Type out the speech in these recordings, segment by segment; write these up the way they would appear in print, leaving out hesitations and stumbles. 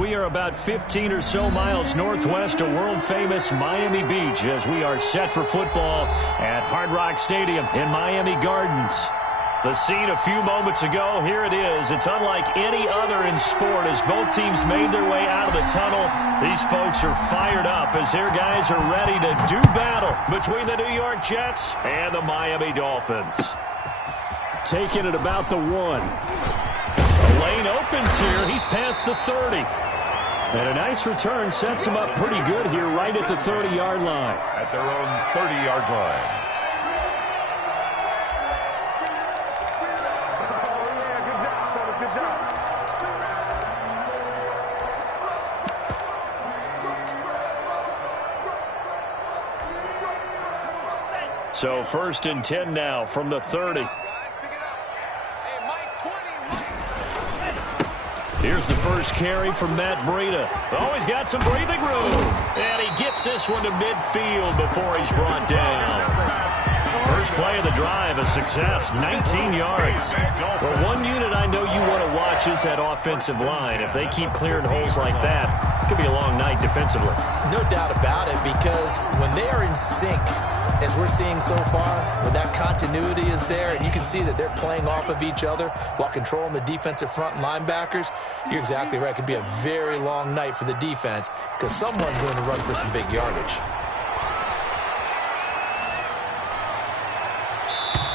we are about 15 or so miles northwest of world-famous Miami Beach as we are set for football at Hard Rock Stadium in Miami Gardens. The scene a few moments ago, here it is. It's unlike any other in sport as both teams made their way out of the tunnel. These folks are fired up as their guys are ready to do battle between the New York Jets and the Miami Dolphins. Taking it about the 1. The lane opens here. He's past the 30. And a nice return sets him up pretty good here right at the 30-yard line. At their own 30-yard line. So 1st and 10 now from the 30. Here's the first carry from Matt Breida. Oh, he's got some breathing room. And he gets this one to midfield before he's brought down. First play of the drive, a success, 19 yards. Well, one unit I know you want to watch is that offensive line. If they keep clearing holes like that, it could be a long night defensively. No doubt about it, because when they are in sync, as we're seeing so far, when that continuity is there, and you can see that they're playing off of each other while controlling the defensive front linebackers, you're exactly right. It could be a very long night for the defense because someone's going to run for some big yardage.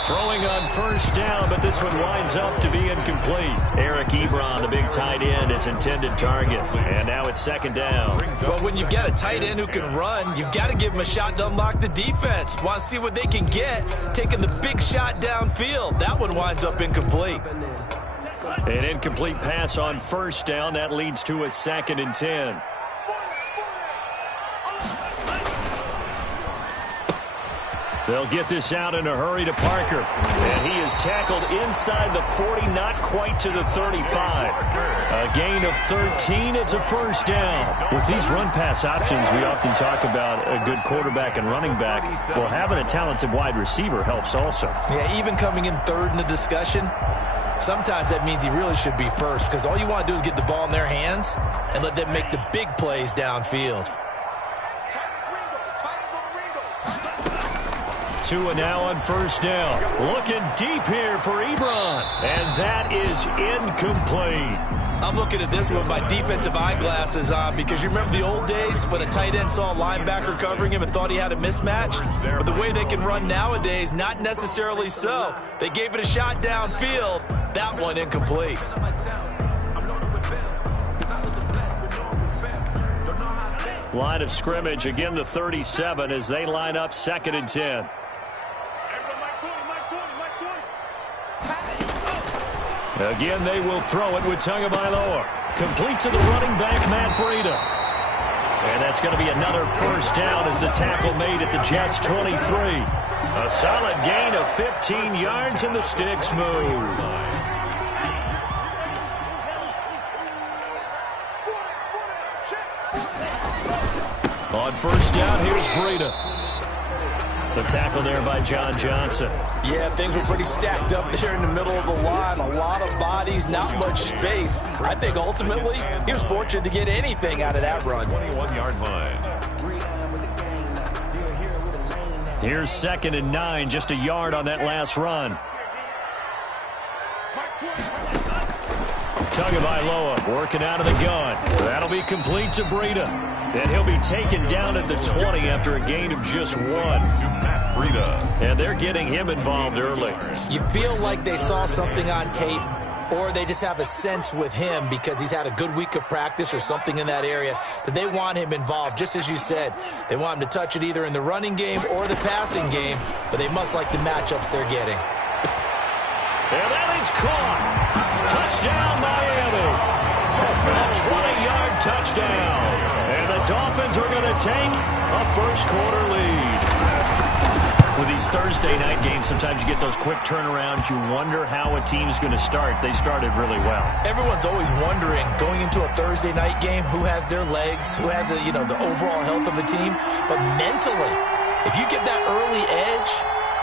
Throwing on first down, but this one winds up to be incomplete. Eric Ebron, the big tight end, is intended target. And now it's 2nd down. Well, when you've got a tight end who can run, you've got to give him a shot to unlock the defense. Want to see what they can get, taking the big shot downfield. That one winds up incomplete. An incomplete pass on first down. That leads to a 2nd and 10. They'll get this out in a hurry to Parker. And he is tackled inside the 40, not quite to the 35. A gain of 13. It's a first down. With these run-pass options, we often talk about a good quarterback and running back. Well, having a talented wide receiver helps also. Yeah, even coming in 3rd in the discussion, sometimes that means he really should be first because all you want to do is get the ball in their hands and let them make the big plays downfield. 2 and now on first down. Looking deep here for Ebron. And that is incomplete. I'm looking at this with my defensive eyeglasses on because you remember the old days when a tight end saw a linebacker covering him and thought he had a mismatch? But the way they can run nowadays, not necessarily so. They gave it a shot downfield. That one incomplete. Line of scrimmage, again the 37 as they line up 2nd and 10. Again, they will throw it with Tagovailoa. Complete to the running back, Matt Breida. And that's going to be another first down as the tackle made at the Jets' 23. A solid gain of 15 yards and the sticks move. On first down, here's Breida. The tackle there by John Johnson. Yeah, things were pretty stacked up there in the middle of the line. A lot of bodies, not much space. I think ultimately he was fortunate to get anything out of that run. 21-yard line. Here's 2nd and 9, just a yard on that last run. Tagovailoa working out of the gun. That'll be complete to Breida. And he'll be taken down at the 20 after a gain of just 1. And they're getting him involved early. You feel like they saw something on tape, or they just have a sense with him because he's had a good week of practice or something in that area that they want him involved. Just as you said, they want him to touch it either in the running game or the passing game, but they must like the matchups they're getting. And that is caught. Touchdown, Miami. A 20-yard touchdown. And the Dolphins are going to take a first-quarter lead. With these Thursday night games, sometimes you get those quick turnarounds. You wonder how a team's going to start. They started really well. Everyone's always wondering, going into a Thursday night game, who has their legs, who has the overall health of a team. But mentally, if you get that early edge,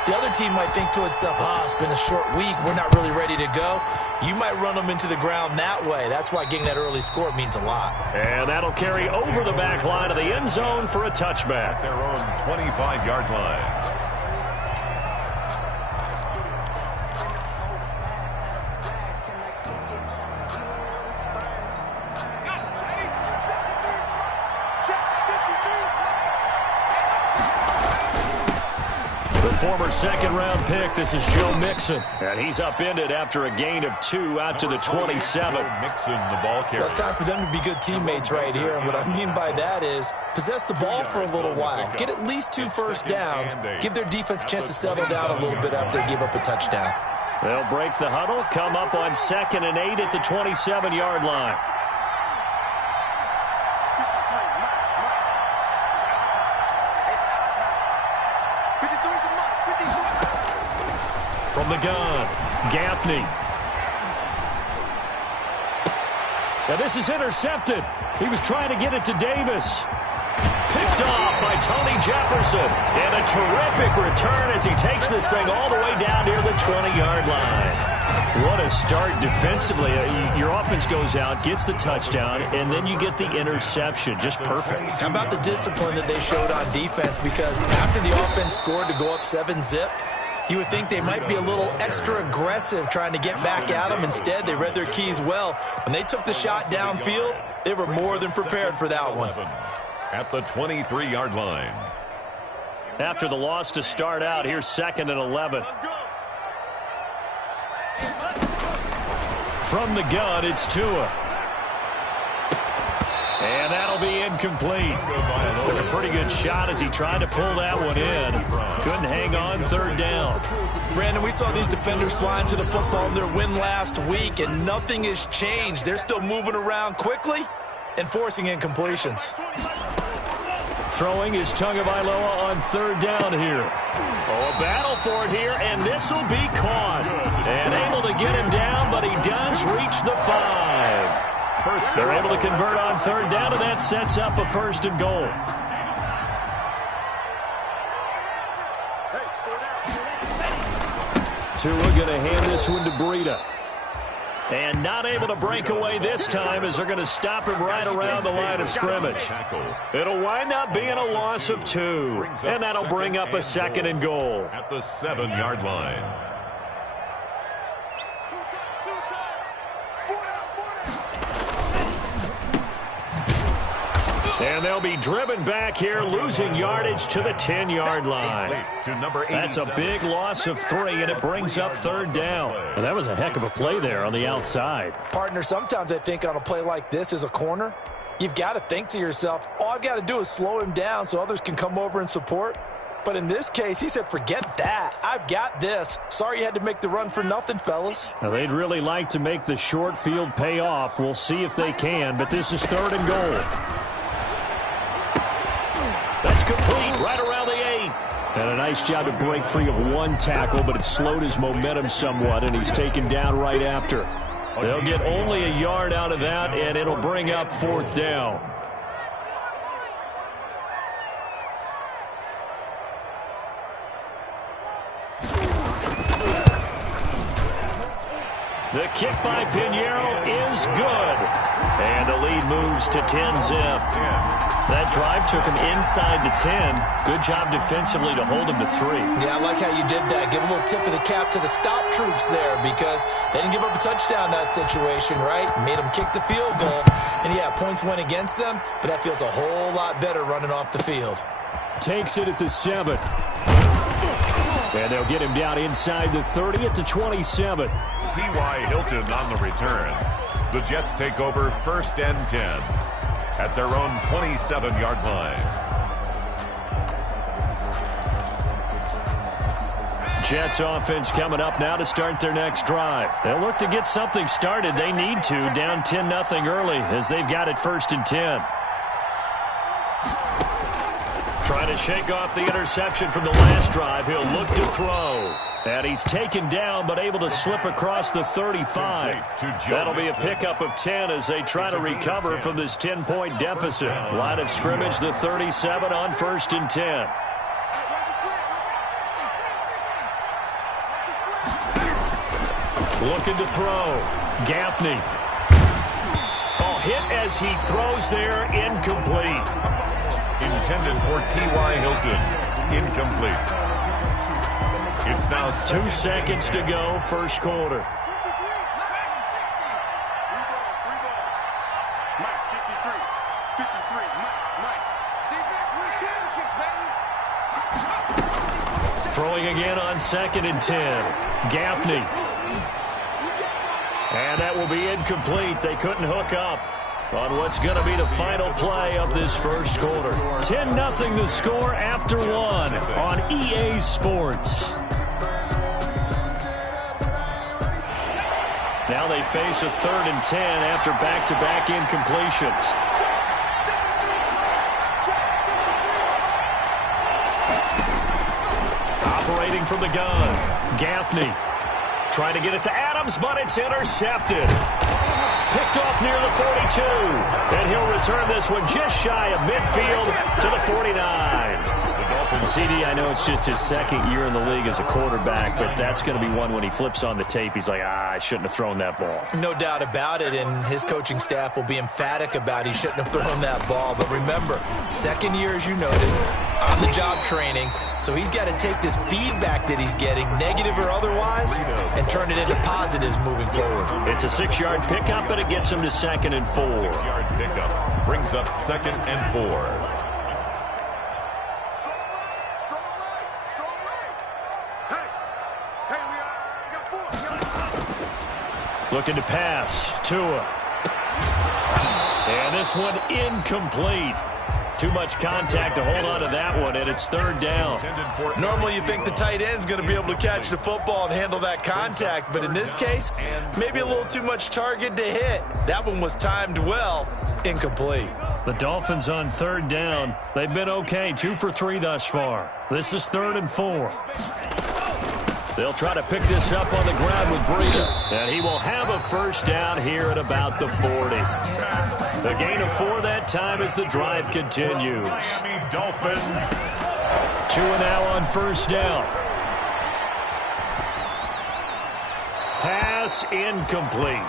the other team might think to itself, it's been a short week. We're not really ready to go. you might run them into the ground that way. That's why getting that early score means a lot. And that'll carry over the back line of the end zone for a touchback. Their own 25-yard line. Former second-round pick, this is Joe Mixon. And he's upended after a gain of 2 out to the 27. Mixon, the ball carrier. It's time for them to be good teammates right here. And what I mean by that is possess the ball for a little while. Get at least 2 first downs. Give their defense a chance to settle down a little bit after they give up a touchdown. They'll break the huddle, come up on 2nd and 8 at the 27-yard line. From the gun, Gaffney. Now this is intercepted. He was trying to get it to Davis. Picked off by Tony Jefferson. And a terrific return as he takes this thing all the way down near the 20-yard line. What a start defensively. Your offense goes out, gets the touchdown, and then you get the interception. Just perfect. How about the discipline that they showed on defense? Because after the offense scored to go up 7-zip, you would think they might be a little extra aggressive trying to get back at them. Instead, they read their keys well. When they took the shot downfield, they were more than prepared for that one. At the 23-yard line. After the loss to start out, here's 2nd and 11. From the gun, it's Tua. And that'll be incomplete. Took a pretty good shot as he tried to pull that one in. Couldn't hang on 3rd down. Brandon, we saw these defenders flying to the football in their win last week, and nothing has changed. They're still moving around quickly and forcing incompletions. Throwing is Tagovailoa on 3rd down here. Oh, a battle for it here, and this will be caught. And able to get him down, but he does reach the 5. They're able to convert on 3rd down, and that sets up a 1st and goal. Tua going to hand this one to Breida. And not able to break away this time as they're going to stop him right around the line of scrimmage. It'll wind up being a loss of 2. And that'll bring up a 2nd and goal. At the 7-yard line. And they'll be driven back here, losing yardage to the 10-yard line. That's a big loss of 3, and it brings up 3rd down. And that was a heck of a play there on the outside. Partner, sometimes I think on a play like this as a corner, you've got to think to yourself, all I've got to do is slow him down so others can come over and support. But in this case, he said, forget that. I've got this. Sorry you had to make the run for nothing, fellas. Now, they'd really like to make the short field pay off. We'll see if they can, but this is 3rd and goal. That's complete right around the 8. And a nice job to break free of 1 tackle, but it slowed his momentum somewhat, and he's taken down right after. They'll get only a yard out of that, and it'll bring up 4th down. The kick by Pinheiro is good. And the lead moves to 10-zip. That drive took him inside the 10. Good job defensively to hold him to 3. Yeah, I like how you did that. Give a little tip of the cap to the stop troops there because they didn't give up a touchdown in that situation, right? Made them kick the field goal. And, yeah, points went against them, but that feels a whole lot better running off the field. Takes it at the 7. And they'll get him down inside the 30 at the 27. T.Y. Hilton on the return. The Jets take over 1st and 10 at their own 27-yard line. Jets offense coming up now to start their next drive. They'll look to get something started. They need to, down 10-0 early as they've got it 1st and 10. Trying to shake off the interception from the last drive. He'll look to throw. And he's taken down but able to slip across the 35. That'll be a pickup of 10 as they try to recover from this 10-point deficit. Line of scrimmage, the 37 on 1st and 10. Looking to throw. Gaffney. Oh, hit as he throws there. Incomplete. Intended for T.Y. Hilton. Incomplete. It's now 2 seconds to go, first quarter. Throwing again on 2nd and 10. Gaffney. And that will be incomplete. They couldn't hook up on what's going to be the final play of this first quarter. 10-0 the score after 1 on EA Sports. Now they face a 3rd and 10 after back-to-back incompletions. Operating from the gun, Gaffney trying to get it to Adams, but it's intercepted. Picked off near the 42, and he'll return this one just shy of midfield to the 49. CD, I know it's just his 2nd year in the league as a quarterback, but that's going to be one when he flips on the tape. He's like, I shouldn't have thrown that ball. No doubt about it, and his coaching staff will be emphatic about he shouldn't have thrown that ball. But remember, 2nd year, as you noted, on-the-job training, so he's got to take this feedback that he's getting, negative or otherwise, and turn it into positives moving forward. It's a 6-yard pickup, but it gets him to 2nd and 4. 6-yard pickup brings up 2nd and 4. Looking to pass. Tua. And this one incomplete. Too much contact to hold on to that one, and it's 3rd down. Normally you think the tight end's going to be able to catch the football and handle that contact, but in this case, maybe a little too much target to hit. That one was timed well. Incomplete. The Dolphins on 3rd down. They've been okay, 2 for 3 thus far. This is 3rd and 4. They'll try to pick this up on the ground with Breida. And he will have a first down here at about the 40. The gain of 4 that time as the drive continues. Miami Dolphins. 2 now on first down. Pass incomplete.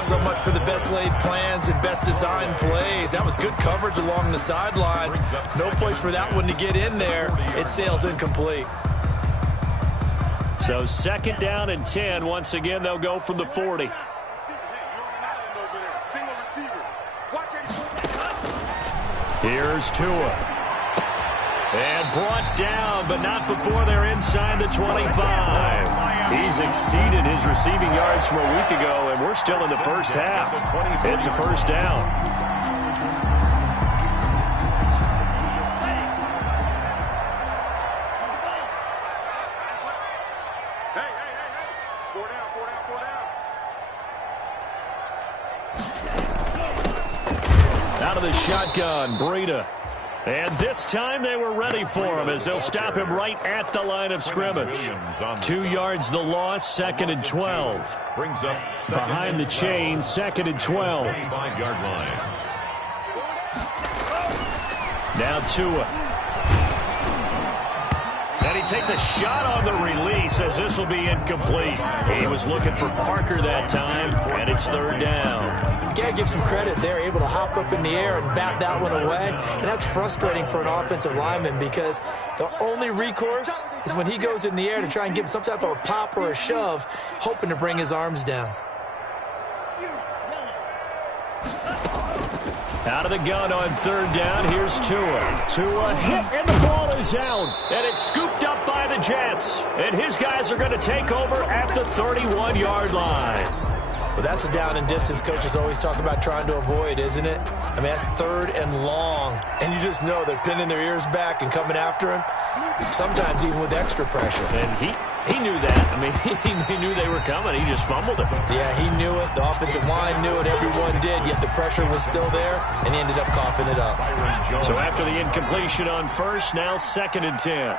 So much for the best laid plans and best designed plays. That was good coverage along the sidelines. No place for that one to get in there. It sails incomplete. So 2nd down and 10. Once again, they'll go from the 40. Here's Tua. And brought down, but not before they're inside the 25. He's exceeded his receiving yards from a week ago, and we're still in the first half. It's a first down. Out of the shotgun, Breida. And this time they were ready for him as they'll stop him right at the line of scrimmage. 2 yards the loss, 2nd and 12. Brings up behind the chain, 2nd and 12. 25-yard line. Now Tua. And he takes a shot on the release as this will be incomplete. He was looking for Parker that time, and it's 3rd down. You got to give some credit. They're able to hop up in the air and bat that one away. And that's frustrating for an offensive lineman because the only recourse is when he goes in the air to try and give some type of a pop or a shove, hoping to bring his arms down. Out of the gun on 3rd down, here's Tua. Tua hit, and the ball is out. And it's scooped up by the Jets. And his guys are going to take over at the 31-yard line. Well, that's a down and distance coaches always talk about trying to avoid, isn't it? I mean, that's 3rd and long. And you just know they're pinning their ears back and coming after him, sometimes even with extra pressure. And he knew that. I mean, he knew they were coming. He just fumbled it. Yeah, he knew it. The offensive line knew it. Everyone did, yet the pressure was still there, and he ended up coughing it up. So after the incompletion on first, now 2nd and 10.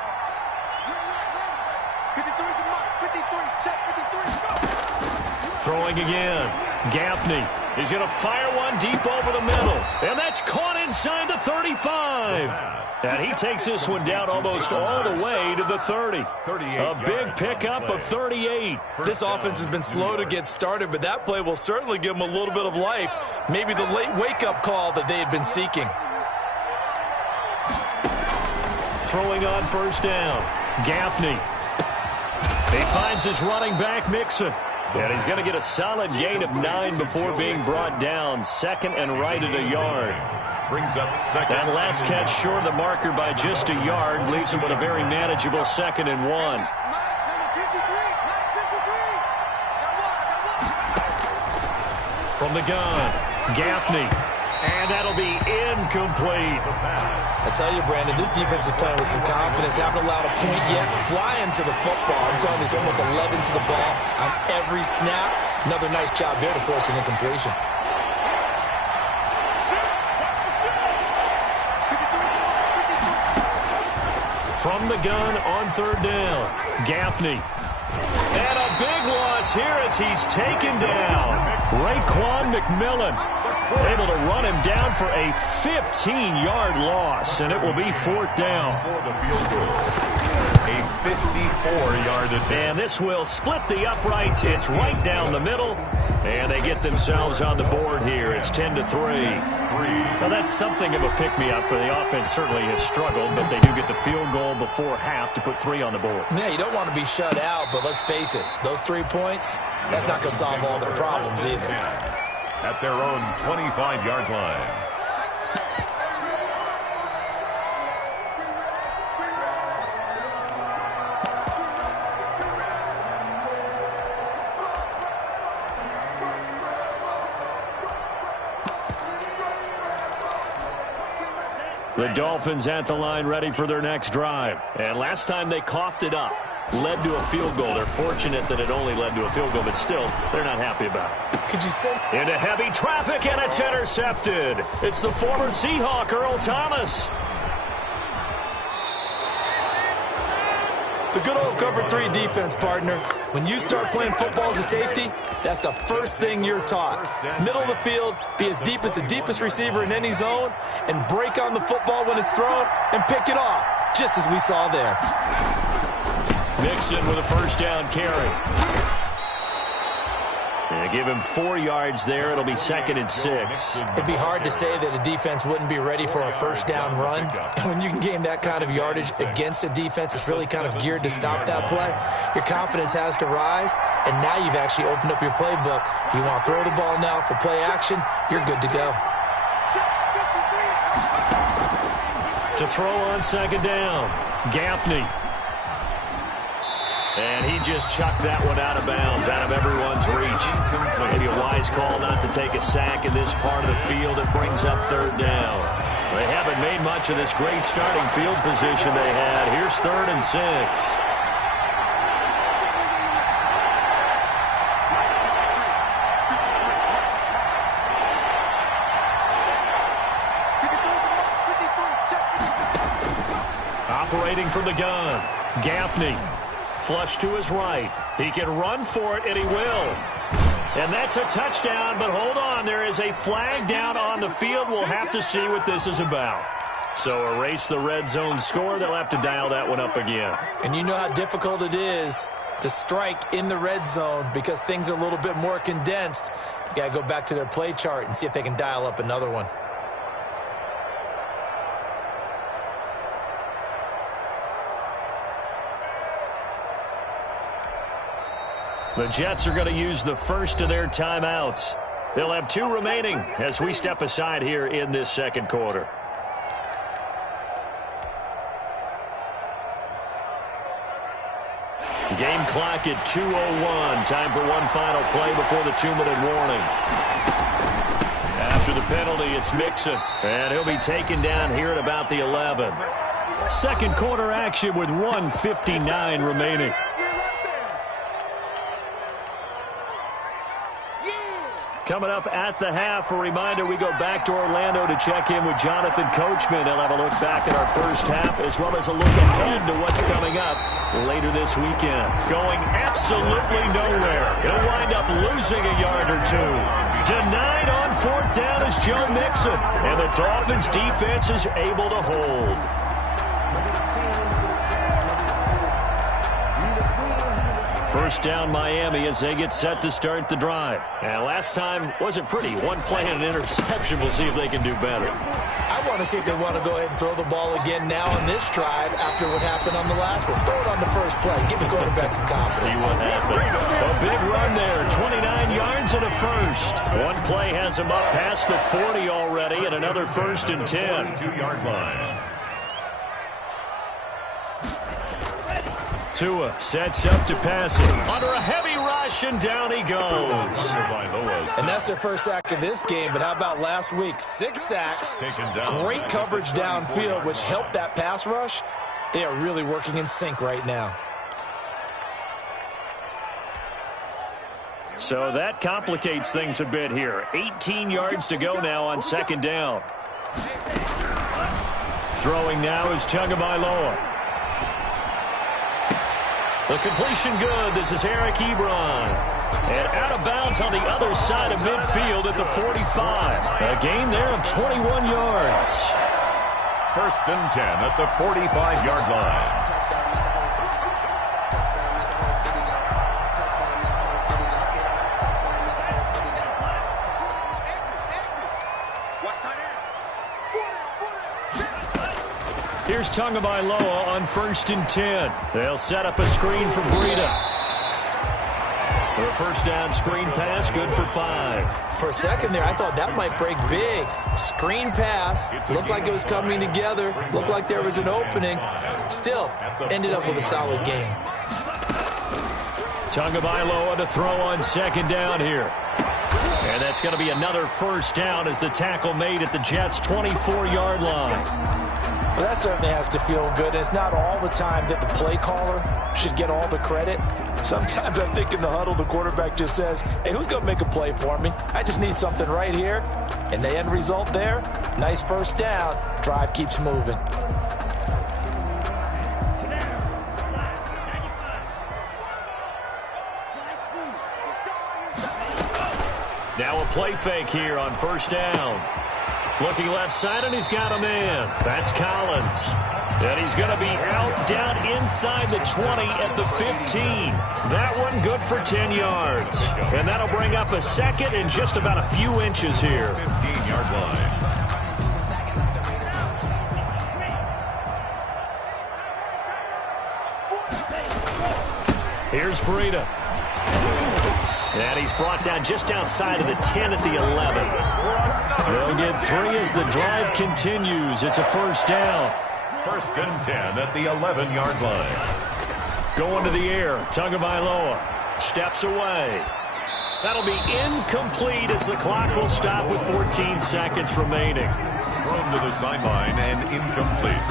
Throwing again. Gaffney He's going to fire one deep over the middle. And that's caught inside the 35. And he takes this one down almost all the way to the 30. A big pickup of 38. This offense has been slow to get started, but that play will certainly give them a little bit of life. Maybe the late wake-up call that they had been seeking. Throwing on first down. Gaffney. He finds his running back, Mixon. And he's going to get a solid gain of 9 before being brought down. Second and right at a yard. Brings up second. That last catch short of the marker by just a yard leaves him with a very manageable 2nd and 1. From the gun, Gaffney. And that'll be incomplete. I tell you, Brandon, this defense is playing with some confidence. Haven't allowed a point yet. Flying to the football. I'm telling you, there's almost 11 to the ball on every snap. Another nice job there to force an incompletion. From the gun on 3rd down, Gaffney. And a big loss here as he's taken down. Raekwon McMillan able to run him down for a 15-yard loss, and it will be 4th down. A 54-yard attempt. And this will split the uprights. It's right down the middle, and they get themselves on the board here. It's 10-3. Now, that's something of a pick-me-up. The offense certainly has struggled, but they do get the field goal before half to put 3 on the board. Yeah, you don't want to be shut out, but let's face it, those 3 points, that's not going to solve all their problems either. At their own 25-yard line. The Dolphins at the line ready for their next drive. And last time they coughed it up, led to a field goal. They're fortunate that it only led to a field goal, but still, they're not happy about it. Could you sense? Into heavy traffic, and it's intercepted. It's the former Seahawk, Earl Thomas. The good old cover 3 defense, partner. When you start playing football as a safety, that's the first thing you're taught. Middle of the field, be as deep as the deepest receiver in any zone, and break on the football when it's thrown and pick it off, just as we saw there. Mixon with a first down carry. They give him 4 yards there. It'll be 2nd and 6. It'd be hard to say that a defense wouldn't be ready for a first down run. When you can gain that kind of yardage against a defense that's really kind of geared to stop that play, your confidence has to rise, and now you've actually opened up your playbook. If you want to throw the ball now for play action, you're good to go. To throw on 2nd down, Gaffney. And he just chucked that one out of bounds, out of everyone's reach. Maybe a wise call not to take a sack in this part of the field. It brings up 3rd down. They haven't made much of this great starting field position they had. Here's 3rd and 6. Operating from the gun, Gaffney. Flush to his right. He can run for it, and he will. And that's a touchdown, but hold on. There is a flag down on the field. We'll have to see what this is about. So erase the red zone score. They'll have to dial that one up again. And you know how difficult it is to strike in the red zone because things are a little bit more condensed. You've got to go back to their play chart and see if they can dial up another one. The Jets are going to use the first of their timeouts. They'll have 2 remaining as we step aside here in this 2nd quarter. Game clock at 2:01. Time for one final play before the 2-minute warning. After the penalty, it's Mixon, and he'll be taken down here at about the 11. 2nd quarter action with 1:59 remaining. Coming up at the half, a reminder, we go back to Orlando to check in with Jonathan Coachman. He'll have a look back at our first half as well as a look ahead to what's coming up later this weekend. Going absolutely nowhere. He'll wind up losing a yard or 2. Denied on fourth down is Joe Mixon. And the Dolphins defense is able to hold. First down Miami as they get set to start the drive. And last time wasn't pretty. One play and an interception. We'll see if they can do better. I want to see if they want to go ahead and throw the ball again now on this drive after what happened on the last one. Throw it on the first play. Give the quarterback some confidence. See what happens. A big run there. 29 yards and a first. One play has him up past the 40 already, and another first and 10. 2-yard line. Tua sets up to pass it. Under a heavy rush, and down he goes. And that's their first sack of this game, but how about last week? 6 sacks, great coverage downfield, which helped that pass rush. They are really working in sync right now. So that complicates things a bit here. 18 yards to go now on second down. Throwing now is Tagovailoa. The completion good. This is Eric Ebron. And out of bounds on the other side of midfield at the 45. A gain there of 21 yards. First and 10 at the 45-yard line. Here's Tagovailoa on first and 10. They'll set up a screen for Breida. The first down screen pass, good for 5. For a second there, I thought that might break big. Screen pass, looked like it was coming together, looked like there was an opening. Still, ended up with a solid game. Tagovailoa to throw on second down here. And that's going to be another first down as the tackle made at the Jets' 24-yard line. Well, that certainly has to feel good. It's not all the time that the play caller should get all the credit. Sometimes I think in the huddle, the quarterback just says, hey, who's going to make a play for me? I just need something right here. And the end result there, nice first down. Drive keeps moving. Now a play fake here on first down. Looking left side, and he's got a man. That's Collins. And he's going to be out down inside the 20 at the 15. That one good for 10 yards. And that'll bring up a second and just about a few inches here. 15-yard line. Here's Breida. And he's brought down just outside of the 10 at the 11. They'll get 3 as the drive continues. It's a first down. First and 10 at the 11-yard line. Going to the air. Tagovailoa steps away. That'll be incomplete as the clock will stop with 14 seconds remaining. Thrown to the sideline and incomplete.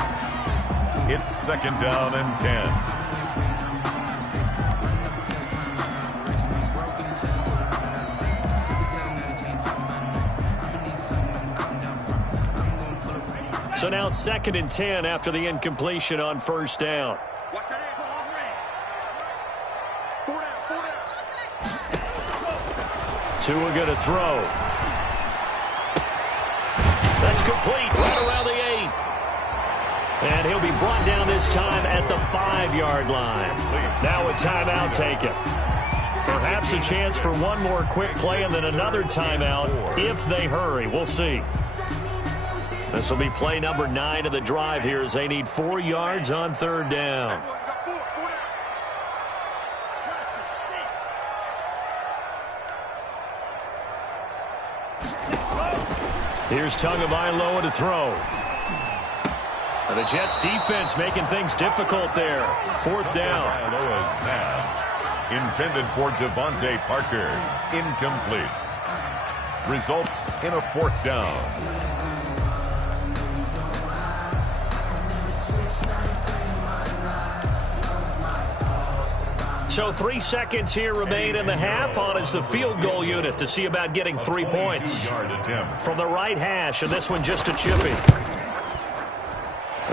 It's second down and 10. So now second and 10 after the incompletion on first down. Tua going to throw. That's complete right around the 8. And he'll be brought down this time at the 5-yard line. Now a timeout taken. Perhaps a chance for one more quick play and then another timeout if they hurry. We'll see. This will be play number 9 of the drive here as they need 4 yards on third down. Here's Tagovailoa to throw. And the Jets defense making things difficult there. Fourth down. Tagovailoa's pass intended for Devontae Parker. Incomplete. Results in a fourth down. So 3 seconds here remain in the half. On is the field goal unit to see about getting 3 points. From the right hash, and this one just a chippy.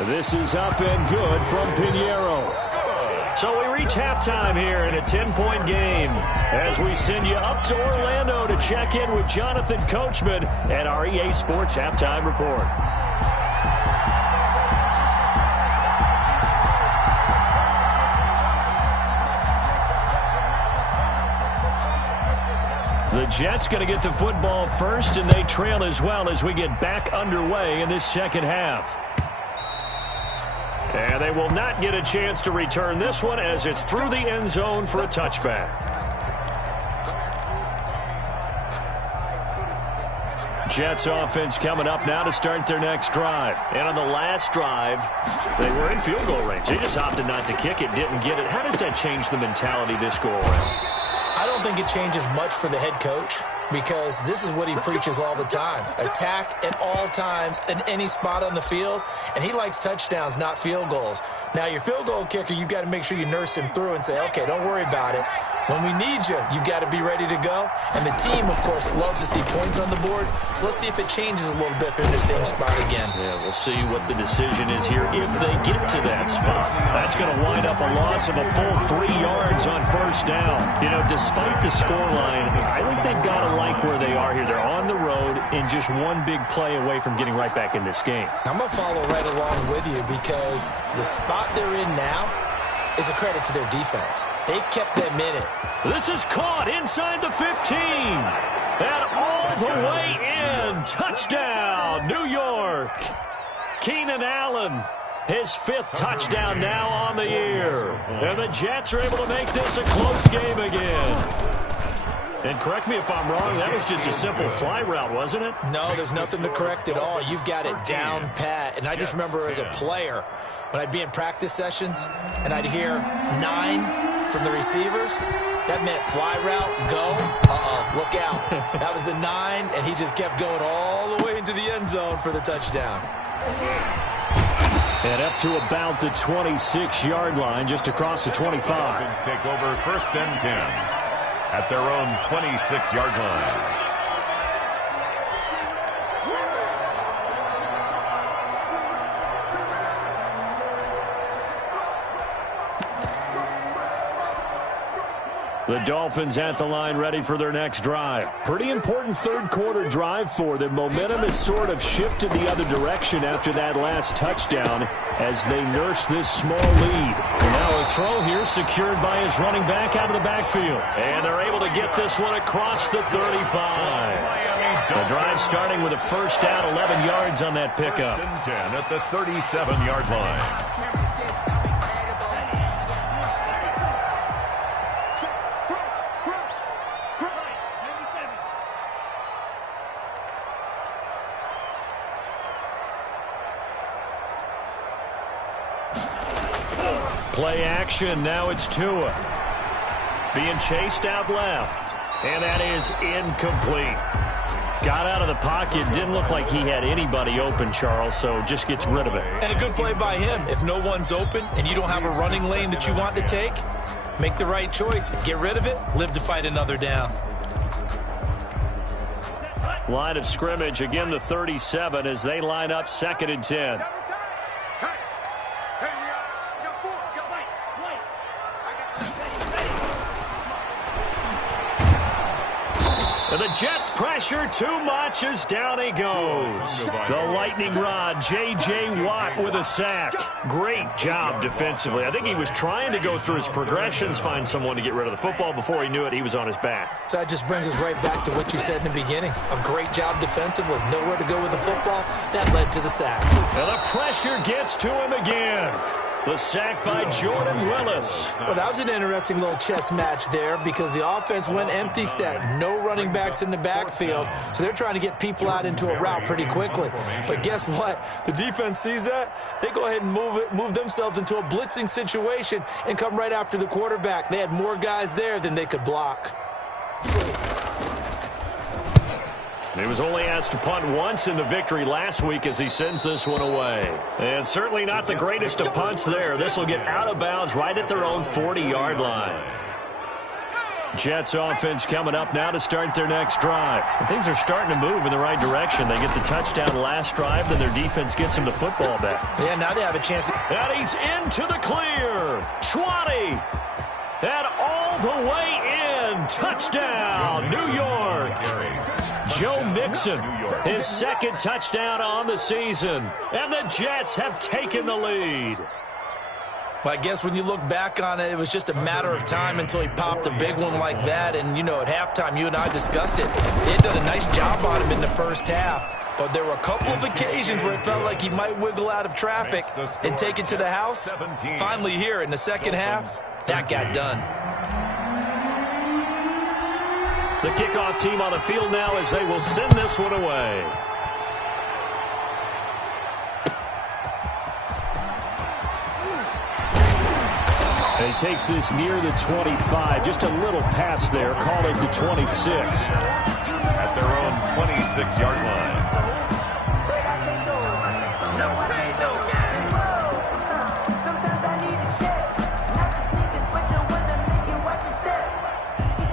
This is up and good from Pinheiro. So we reach halftime here in a 10-point game as we send you up to Orlando to check in with Jonathan Coachman at our EA Sports Halftime Report. The Jets going to get the football first, and they trail as well as we get back underway in this second half. And they will not get a chance to return this one as it's through the end zone for a touchback. Jets offense coming up now to start their next drive. And on the last drive, they were in field goal range. They just opted not to kick it, didn't get it. How does that change the mentality this go around? I don't think it changes much for the head coach, because this is what he preaches all the time. Attack at all times in any spot on the field, and he likes touchdowns, not field goals. Now, your field goal kicker, you've got to make sure you nurse him through and say, okay, don't worry about it. When we need you, you've got to be ready to go. And the team, of course, loves to see points on the board. So let's see if it changes a little bit if they're in the same spot again. Yeah, we'll see what the decision is here if they get to that spot. That's going to wind up a loss of a full 3 yards on first down. You know, despite the scoreline, I think they've got to like where they are here. They're on the road and just one big play away from getting right back in this game. I'm going to follow right along with you, because the spot they're in now is a credit to their defense. They've kept them in it. This is caught inside the 15. And all the way in. Touchdown, New York. Keenan Allen, his 5th touchdown now on the year. And the Jets are able to make this a close game again. And correct me if I'm wrong, that was just a simple fly route, wasn't it? No, there's nothing to correct at all. You've got it down pat. And I just remember as a player, when I'd be in practice sessions and I'd hear 9 from the receivers, that meant fly route, go, look out. That was the 9, and he just kept going all the way into the end zone for the touchdown. And up to about the 26-yard line, just across the 25. Dolphins take over first and 10 at their own 26-yard line. The Dolphins at the line ready for their next drive. Pretty important third-quarter drive for them. Momentum has sort of shifted the other direction after that last touchdown as they nurse this small lead. And now a throw here secured by his running back out of the backfield. And they're able to get this one across the 35. The drive starting with a first down, 11 yards on that pickup. First and 10 at the 37-yard line. Play action, now it's Tua. Being chased out left. And that is incomplete. Got out of the pocket, didn't look like he had anybody open, Charles, so just gets rid of it. And a good play by him. If no one's open and you don't have a running lane that you want to take, make the right choice. Get rid of it, live to fight another down. Line of scrimmage, again the 37 as they line up 2nd and 10. And the Jets pressure too much as down he goes. The lightning rod, J.J. Watt with a sack. Great job defensively. I think he was trying to go through his progressions, find someone to get rid of the football. Before he knew it, he was on his back. So that just brings us right back to what you said in the beginning. A great job defensively. Nowhere to go with the football. That led to the sack. And the pressure gets to him again. The sack by Jordan Willis. Well, that was an interesting little chess match there because the offense went empty set. No running backs in the backfield, so they're trying to get people out into a route pretty quickly. But guess what? The defense sees that. They go ahead and move themselves into a blitzing situation and come right after the quarterback. They had more guys there than they could block. He was only asked to punt once in the victory last week as he sends this one away. And certainly not the greatest of punts there. This will get out of bounds right at their own 40-yard line. Jets offense coming up now to start their next drive. And things are starting to move in the right direction. They get the touchdown last drive, then their defense gets them the football back. Yeah, now they have a chance. And he's into the clear. 20. And all the way in. and touchdown, New York. Joe Mixon, his second touchdown on the season. And the Jets have taken the lead. Well, I guess when you look back on it, it was just a matter of time until he popped a big one like that. And, you know, at halftime, you and I discussed it. They had done a nice job on him in the first half. But there were a couple of occasions where it felt like he might wiggle out of traffic and take it to the house. Finally here in the second half, that got done. The kickoff team on the field now as they will send this one away. And he takes this near the 25. Just a little pass there. Call it the 26. At their own 26-yard line.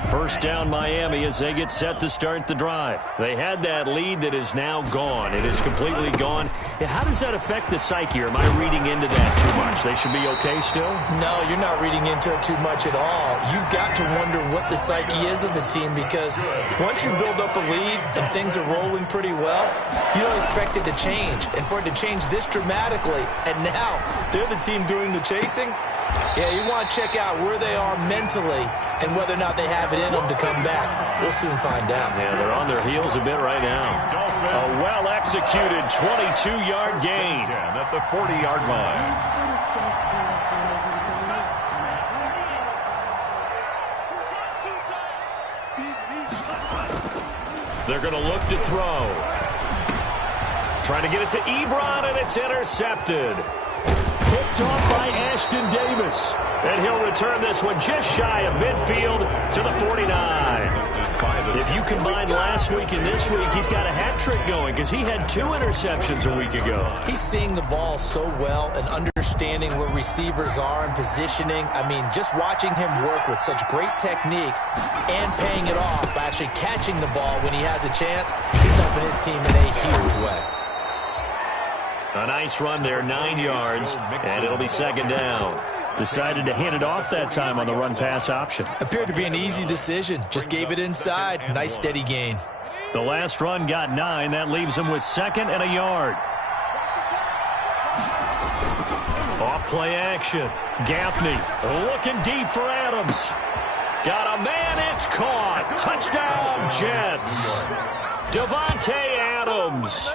First down Miami as they get set to start the drive. They had that lead that is now gone. It is completely gone. How does that affect the psyche? Or am I reading into that too much? They should be okay still? No, you're not reading into it too much at all. You've got to wonder what the psyche is of the team because once you build up a lead and things are rolling pretty well, you don't expect it to change. And for it to change this dramatically, and now they're the team doing the chasing, yeah, you want to check out where they are mentally and whether or not they have it in them to come back. We'll soon find out. Yeah, they're on their heels a bit right now. A well-executed 22-yard gain. At the 40-yard line. They're going to look to throw. Trying to get it to Ebron, and it's intercepted. Picked off by Ashton Davis. And he'll return this one just shy of midfield to the 49. If you combine last week and this week, he's got a hat trick going because he had 2 interceptions a week ago. He's seeing the ball so well and understanding where receivers are and positioning. I mean, just watching him work with such great technique and paying it off by actually catching the ball when he has a chance, he's helping his team in a huge way. A nice run there, 9 yards, and it'll be second down. Decided to hand it off that time on the run-pass option. Appeared to be an easy decision. Just gave it inside. Nice steady gain. The last run got 9. That leaves him with 2nd and a yard. Off play action. Gaffney looking deep for Adams. Got a man, it's caught. Touchdown, Jets. Davante Adams.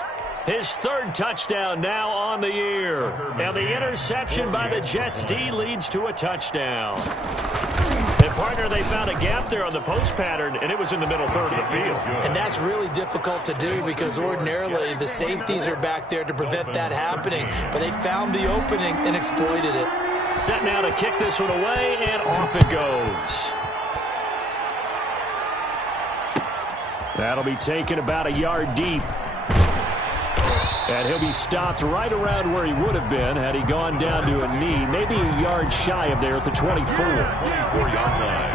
His 3rd touchdown now on the year. And the interception by the Jets D leads to a touchdown. And, partner, they found a gap there on the post pattern, and it was in the middle third of the field. And that's really difficult to do because ordinarily the safeties are back there to prevent that happening. But they found the opening and exploited it. Set now to kick this one away, and off it goes. That'll be taken about a yard deep. And he'll be stopped right around where he would have been had he gone down to a knee, maybe a yard shy of there at the 24. 24-yard line.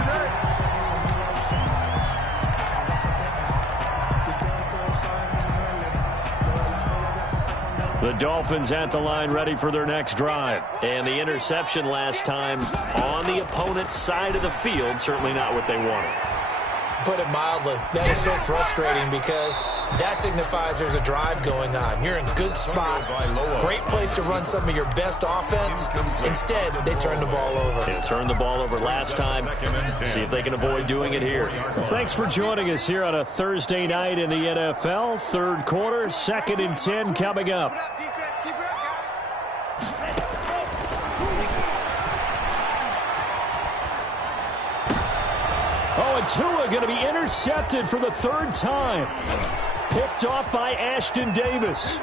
The Dolphins at the line ready for their next drive. And the interception last time on the opponent's side of the field, certainly not what they wanted. Put it mildly, that is so frustrating because that signifies there's a drive going on. You're in a good spot, great place to run some of your best offense. Instead, they turn the ball over. They turned the ball over last time. See if they can avoid doing it here. Well, thanks for joining us here on a Thursday night in the NFL. 3rd quarter, 2nd and 10 coming up. Oh, and Tua going to be intercepted for the 3rd time. Picked off by Ashton Davis.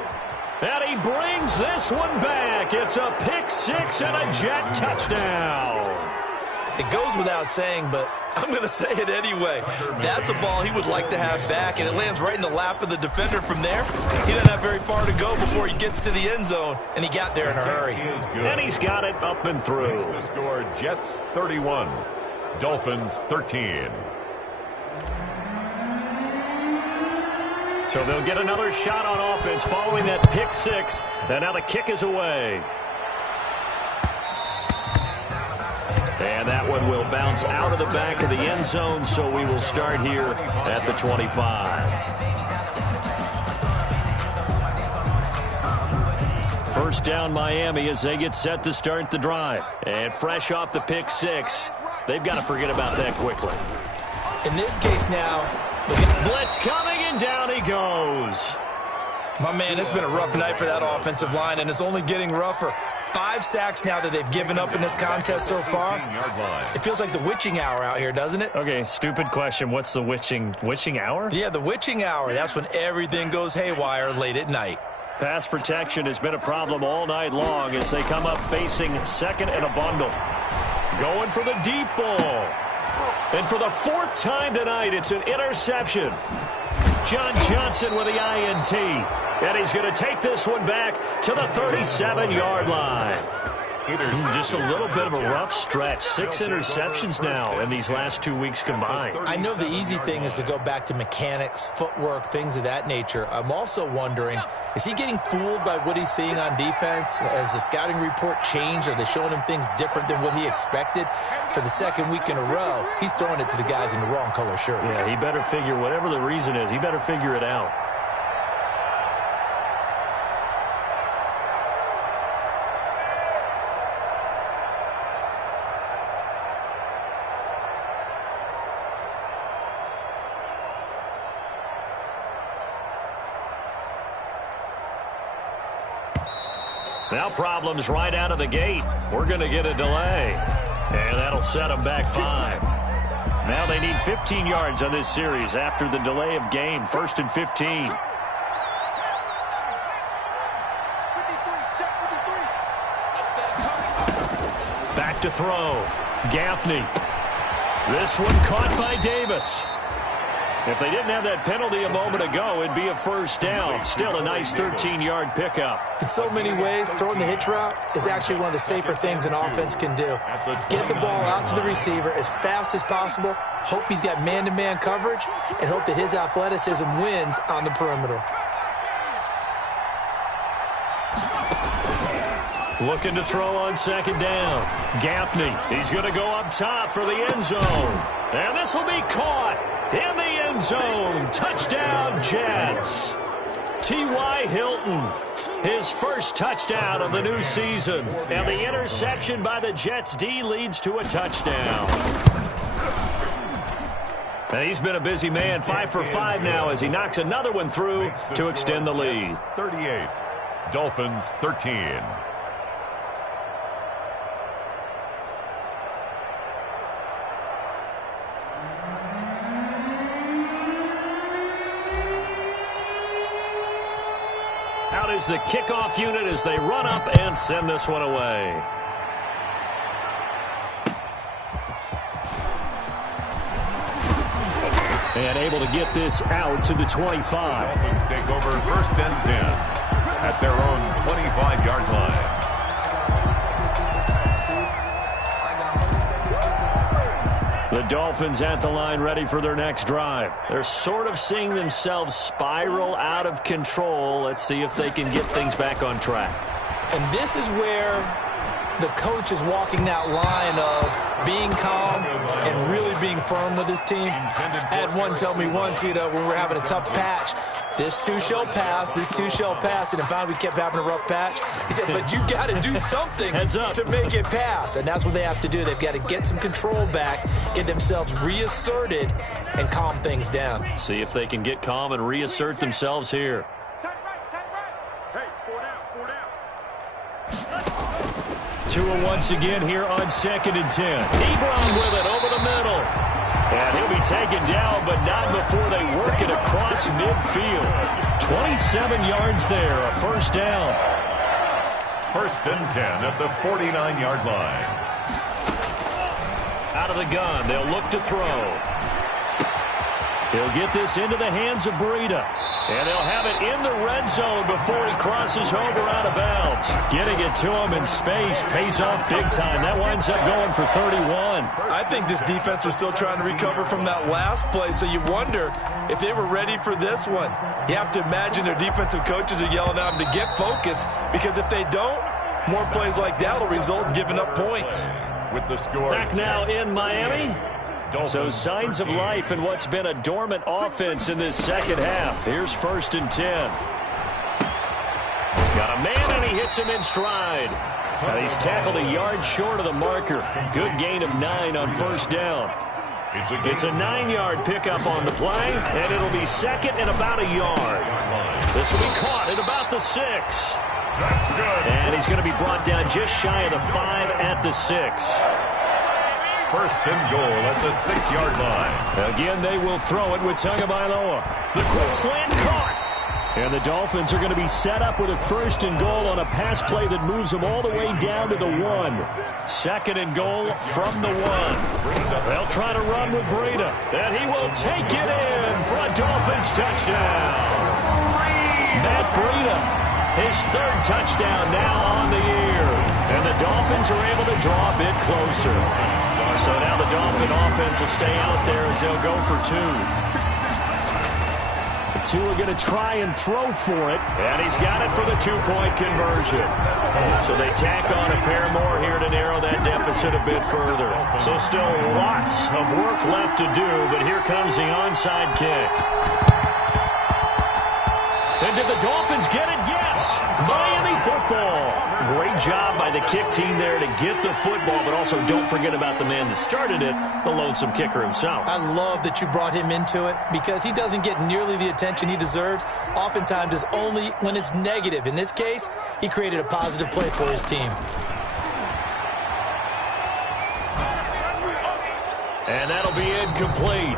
And he brings this one back. It's a pick 6 and a Jet touchdown. It goes without saying, but I'm going to say it anyway. That's a ball he would like to have back, and it lands right in the lap of the defender from there. He doesn't have very far to go before he gets to the end zone, and he got there in a hurry. And he's got it up and through. The score, Jets 31. Dolphins 13. So they'll get another shot on offense following that pick 6. And now the kick is away. And that one will bounce out of the back of the end zone, so we will start here at the 25. First down Miami as they get set to start the drive. And fresh off the pick six, they've got to forget about that quickly. In this case now, blitz coming, and down he goes. My man, it's been a rough night for that offensive line, and it's only getting rougher. 5 sacks now that they've given up in this contest so far. It feels like the witching hour out here, doesn't it? Okay, stupid question. What's the witching hour? Yeah, the witching hour. That's when everything goes haywire late at night. Pass protection has been a problem all night long as they come up facing second and a bundle. Going for the deep ball. And for the 4th time tonight, it's an interception. John Johnson with the INT. And he's going to take this one back to the 37-yard line. Just a little bit of a rough stretch. 6 interceptions now in these last 2 weeks combined. I know the easy thing is to go back to mechanics, footwork, things of that nature. I'm also wondering, is he getting fooled by what he's seeing on defense? Has the scouting report changed? Are they showing him things different than what he expected? For the 2nd week in a row, he's throwing it to the guys in the wrong color shirts. Yeah, he better figure, whatever the reason is, he better figure it out. Now problems right out of the gate. We're going to get a delay. And that'll set them back 5. Now they need 15 yards on this series after the delay of game. 1st and 15. Back to throw. Gaffney. This one caught by Davis. If they didn't have that penalty a moment ago, it'd be a first down. Still a nice 13-yard pickup. In so many ways, throwing the hitch route is actually one of the safer things an offense can do. Get the ball out to the receiver as fast as possible, hope he's got man-to-man coverage, and hope that his athleticism wins on the perimeter. Looking to throw on 2nd down. Gaffney, he's going to go up top for the end zone. And this will be caught in the end zone. Touchdown, Jets. T.Y. Hilton, his first touchdown of the new season. And the interception by the Jets D leads to a touchdown. And he's been a busy man, 5 for 5 now as he knocks another one through to extend the lead. 38, Dolphins 13. Out is the kickoff unit as they run up and send this one away. And able to get this out to the 25. Dolphins take over 1st and 10 at their own 25-yard line. The Dolphins at the line ready for their next drive. They're sort of seeing themselves spiral out of control. Let's see if they can get things back on track. And this is where the coach is walking that line of being calm and really being firm with his team. I had one tell me once, when we're having a tough patch, this too shall pass, this too shall pass. And finally we kept having a rough patch. He said, but you got to do something to make it pass. And that's what they have to do. They've got to get some control back, get themselves reasserted, and calm things down. See if they can get calm and reassert themselves here. Hey, 4 down. 2 once again here on 2nd and 10. Ebron with it over the middle. And he'll be taken down, but not before they work it across midfield. 27 yards there, a first down. 1st and 10 at the 49-yard line. Out of the gun, they'll look to throw. He'll get this into the hands of Breida. And they'll have it in the red zone before he crosses over out of bounds. Getting it to him in space pays off big time. That winds up going for 31. I think this defense was still trying to recover from that last play, so you wonder if they were ready for this one. You have to imagine their defensive coaches are yelling at them to get focused, because if they don't, more plays like that will result in giving up points. with the score. Back now in Miami. Dolphins So signs of 13. life in what's been a dormant offense in this second half. Here's 1st and 10. Got a man, and he hits him in stride. And he's tackled a yard short of the marker. Good gain of 9 on 1st down. It's a 9-yard pickup on the play, and it'll be 2nd and about a yard. This will be caught at about the 6. That's good. And he's going to be brought down just shy of the 5 at the 6. 1st and goal at the 6-yard line. Again, they will throw it with Tagovailoa. The quick slant caught. And the Dolphins are going to be set up with a 1st and goal on a pass play that moves them all the way down to the 1. 2nd and goal from the 1. They'll try to run with Breida. And he will take it in for a Dolphins touchdown. Matt Breida, his 3rd touchdown now on the year. And the Dolphins are able to draw a bit closer. So now the Dolphin offense will stay out there as they'll go for 2. The 2 are going to try and throw for it. And he's got it for the 2-point conversion. So they tack on a pair more here to narrow that deficit a bit further. So still lots of work left to do, but here comes the onside kick. And did the Dolphins get it? Yes! Miami football. Great job by the kick team there to get the football, but also don't forget about the man that started it, the lonesome kicker himself. I love that you brought him into it because he doesn't get nearly the attention he deserves. Oftentimes it's only when it's negative. In this case, he created a positive play for his team. And that'll be incomplete.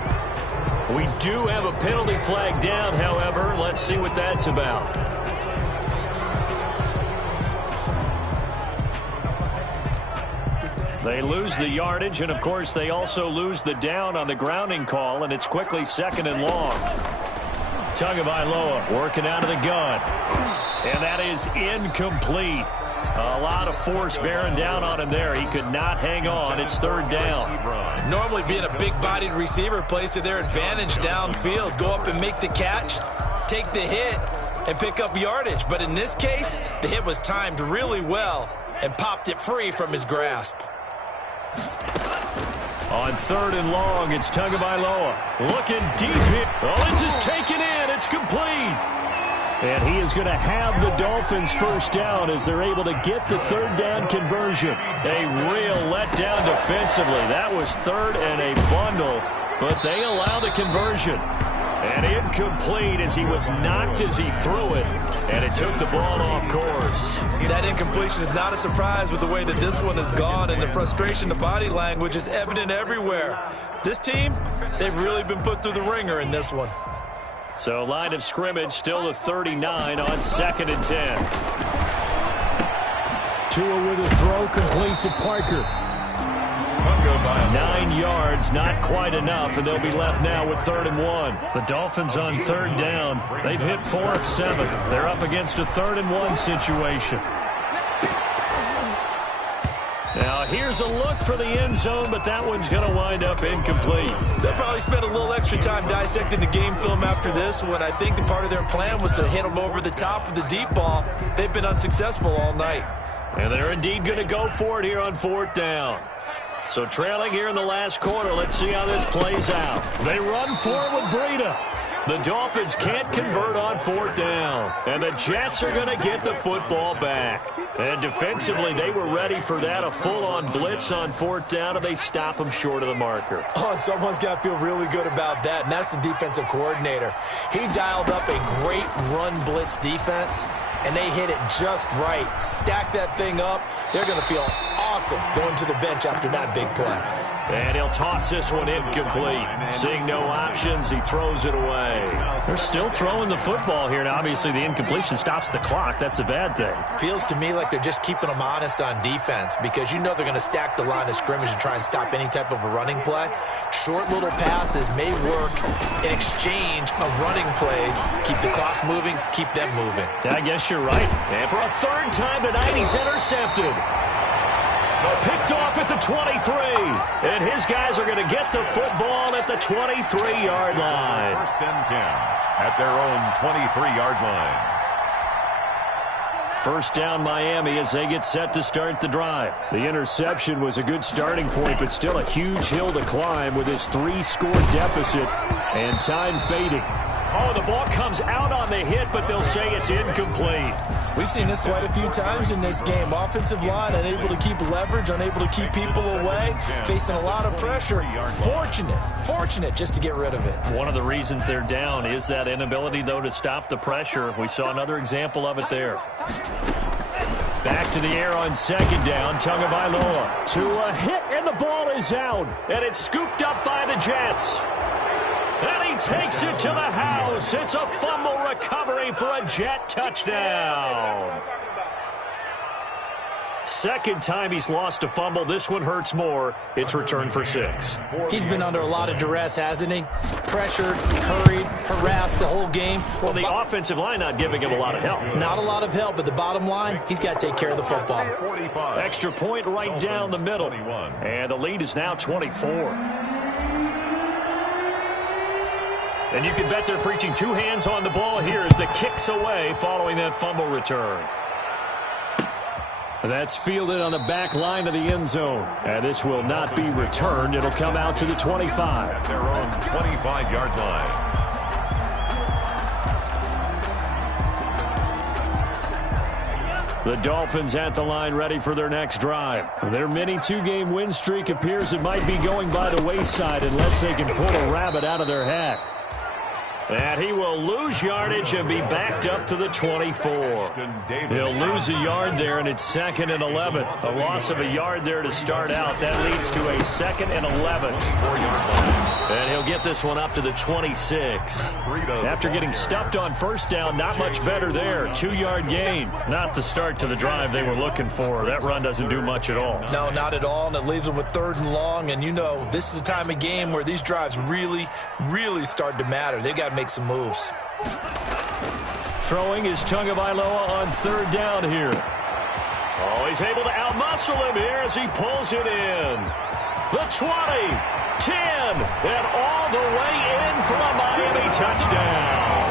We do have a penalty flag down, however. Let's see what that's about. They lose the yardage, and of course they also lose the down on the grounding call, and it's quickly 2nd and long. Tagovailoa working out of the gun. And that is incomplete. A lot of force bearing down on him there. He could not hang on. It's 3rd down. Normally being a big-bodied receiver plays to their advantage downfield. Go up and make the catch, take the hit, and pick up yardage. But in this case, the hit was timed really well and popped it free from his grasp. On 3rd and long, it's Tagovailoa looking deep here. Oh, this is taken in. It's complete. And he is going to have the Dolphins 1st down as they're able to get the 3rd down conversion. A real letdown defensively. That was 3rd and a bundle, but they allow the conversion. And incomplete as he was knocked as he threw it, and it took the ball off course. That incompletion is not a surprise with the way that this one has gone, and the frustration, the body language is evident everywhere. This team, they've really been put through the ringer in this one. So line of scrimmage still the 39 on 2nd and 10. Tua with a throw complete to Parker. 9 yards, not quite enough, and they'll be left now with 3rd and 1. The Dolphins on 3rd down. They've hit 4 of 7. They're up against a 3rd and 1 situation. Now here's a look for the end zone, but that one's going to wind up incomplete. They'll probably spend a little extra time dissecting the game film after this one. I think the part of their plan was to hit them over the top of the deep ball. They've been unsuccessful all night. And they're indeed going to go for it here on 4th down. So trailing here in the last quarter, let's see how this plays out. They run for it with Breida. The Dolphins can't convert on 4th down. And the Jets are going to get the football back. And defensively, they were ready for that, a full-on blitz on 4th down, and they stop them short of the marker. Oh, and someone's got to feel really good about that, and that's the defensive coordinator. He dialed up a great run blitz defense, and they hit it just right. Stack that thing up. They're going to feel awesome going to the bench after that big play. And he'll toss this one incomplete. Seeing no options, he throws it away. They're still throwing the football here. Now, obviously, the incompletion stops the clock. That's a bad thing. Feels to me like they're just keeping them honest on defense because you know they're going to stack the line of scrimmage and try and stop any type of a running play. Short little passes may work in exchange of running plays. Keep the clock moving, keep them moving. I guess you're right. And for a 3rd time tonight, he's intercepted. Picked off at the 23. And his guys are going to get the football at the 23-yard line. 1st and 10 at their own 23-yard line. First down Miami as they get set to start the drive. The interception was a good starting point, but still a huge hill to climb with his 3-score deficit and time fading. Oh, the ball comes out on the hit, but they'll say it's incomplete. We've seen this quite a few times in this game. Offensive line unable to keep leverage, unable to keep people away, facing a lot of pressure. Fortunate just to get rid of it. One of the reasons they're down is that inability, though, to stop the pressure. We saw another example of it there. Back to the air on second down. Tagovailoa to a hit, and the ball is out. And it's scooped up by the Jets. And he takes it to the house. It's a fumble recovery for a Jet touchdown. Second time he's lost a fumble. This one hurts more. It's returned for 6. He's been under a lot of duress, hasn't he? Pressured, hurried, harassed the whole game. Well, the offensive line not giving him a lot of help. Not a lot of help, but the bottom line, he's got to take care of the football. Extra point right down the middle. And the lead is now 24. And you can bet they're preaching 2 hands on the ball here as the kick's away following that fumble return. That's fielded on the back line of the end zone. And this will not be returned. It'll come out to the 25. At their own 25-yard line. The Dolphins at the line ready for their next drive. Their mini 2-game win streak appears it might be going by the wayside unless they can pull a rabbit out of their hat. And he will lose yardage and be backed up to the 24. He'll lose a yard there, and it's 2nd and 11. A loss of a yard there to start out. That leads to a 2nd and 11. And he'll get this one up to the 26. After getting stuffed on first down, not much better there. 2-yard gain. Not the start to the drive they were looking for. That run doesn't do much at all. No, not at all, and it leaves them with 3rd and long. And you know, this is the time of game where these drives really start to matter. They've got to make some moves. Throwing is Tagovailoa on 3rd down here. Oh, he's able to outmuscle him here as he pulls it in. The 20, 10, and all the way in for a Miami touchdown.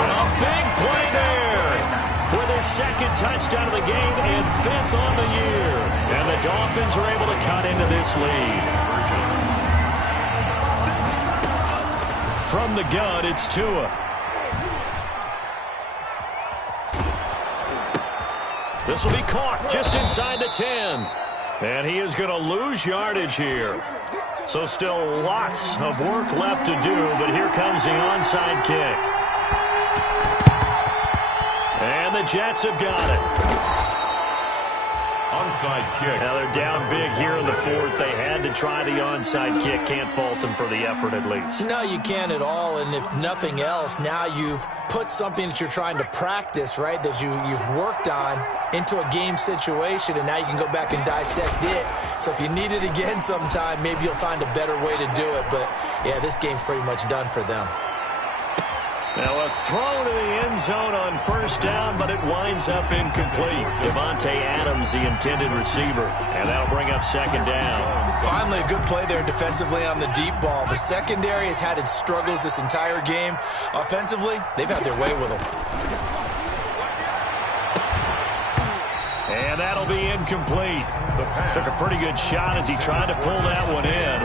A big play there with his 2nd touchdown of the game and 5th on the year. And the Dolphins are able to cut into this lead. From the gun, it's Tua. This will be caught just inside the 10. And he is going to lose yardage here. So still lots of work left to do, but here comes the onside kick. And the Jets have got it. Onside kick. Now they're down big here in the 4th. They had to try the onside kick. Can't fault them for the effort at least. No, you can't at all. And if nothing else, now you've put something that you're trying to practice, right, that you've worked on into a game situation, and now you can go back and dissect it. So if you need it again sometime, maybe you'll find a better way to do it. But, yeah, this game's pretty much done for them. Now a throw to the end zone on first down, but it winds up incomplete. Devontae Adams, the intended receiver, and that'll bring up 2nd down. Finally, a good play there defensively on the deep ball. The secondary has had its struggles this entire game. Offensively, they've had their way with them. And that'll be incomplete. Took a pretty good shot as he tried to pull that one in.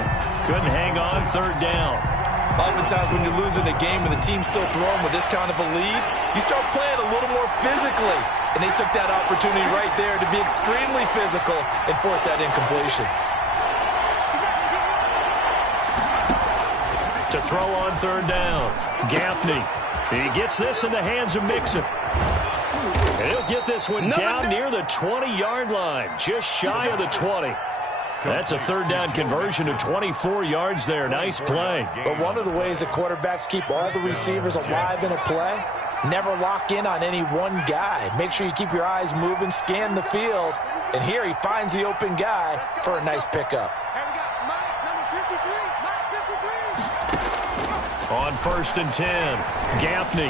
Couldn't hang on 3rd down. Oftentimes when you're losing a game and the team's still throwing with this kind of a lead, you start playing a little more physically. And they took that opportunity right there to be extremely physical and force that incompletion. To throw on 3rd down, Gaffney. He gets this in the hands of Mixon. And he'll get this one down near the 20-yard line, just shy of the 20. That's a 3rd down conversion to 24 yards there. Nice play. But one of the ways that quarterbacks keep all the receivers alive in a play, never lock in on any one guy. Make sure you keep your eyes moving, scan the field. And here he finds the open guy for a nice pickup. On 1st and 10, Gaffney.